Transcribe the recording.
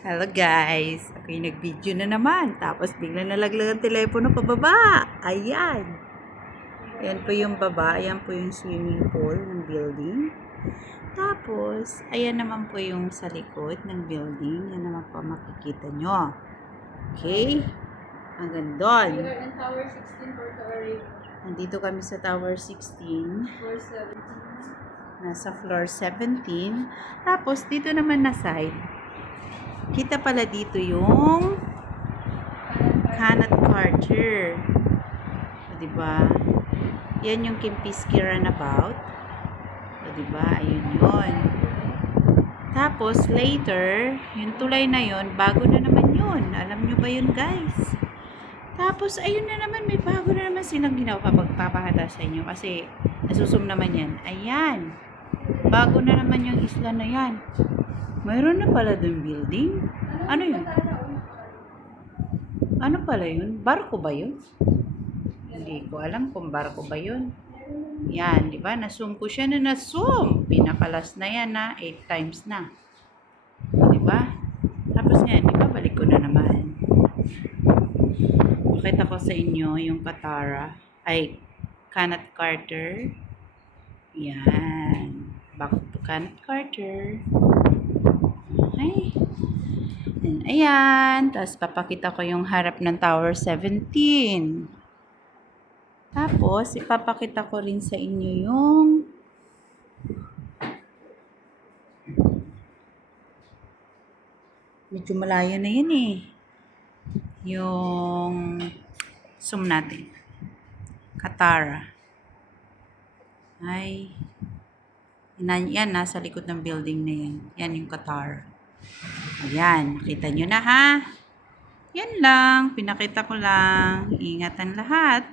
Hello guys, ako'y nag-video na naman. Tapos bigla nalaglag ang telepono pababa. Ayan. Ayan po yung baba. Ayan po yung swimming pool ng building. Tapos, ayan naman po yung sa likod ng building. Yan naman po makikita nyo. Okay? Hanggang doon. Tower 16 for Tower 8. Nandito kami sa Tower 16. Floor 17. Nasa floor 17. Tapos, dito naman na side. Kita pala dito yung Kenneth Carter. O, diba? Yan yung Kempinski Runabout. O, diba? Ayun yun. Tapos, later, yung tulay na yun, bago na naman yun. Alam nyo ba yun, guys? Tapos, ayun na naman, may bago na naman silang ginawa. Pagpapakita sa inyo. Kasi, nasusum naman yan. Ayan. Bago na naman yung isla na yan. Mayroon na pala dun building. Ano yun? Ano pala yun? Barko ba yun? Hindi ko alam kung barko ba yun. Yan, di ba? Nasum ko siya na nasum. Pinakalas na yan na. 8 times na. Di ba? Tapos yan, di ba? Balik ko na naman. Pakita ko sa inyo yung Katara. Ay, Kenneth Carter. Yan. Back to Kenneth Carter. Okay. And ayan. Tapos, papakita ko yung harap ng Tower 17. Tapos, ipapakita ko rin sa inyo yung medyo malayo na yun eh. Yung zoom natin. Katara. Ay. Yan, nasa likod ng building na yan. Yan yung Katara. Ayan, kita nyo na ha. Yan lang, pinakita ko lang. Ingatan lahat.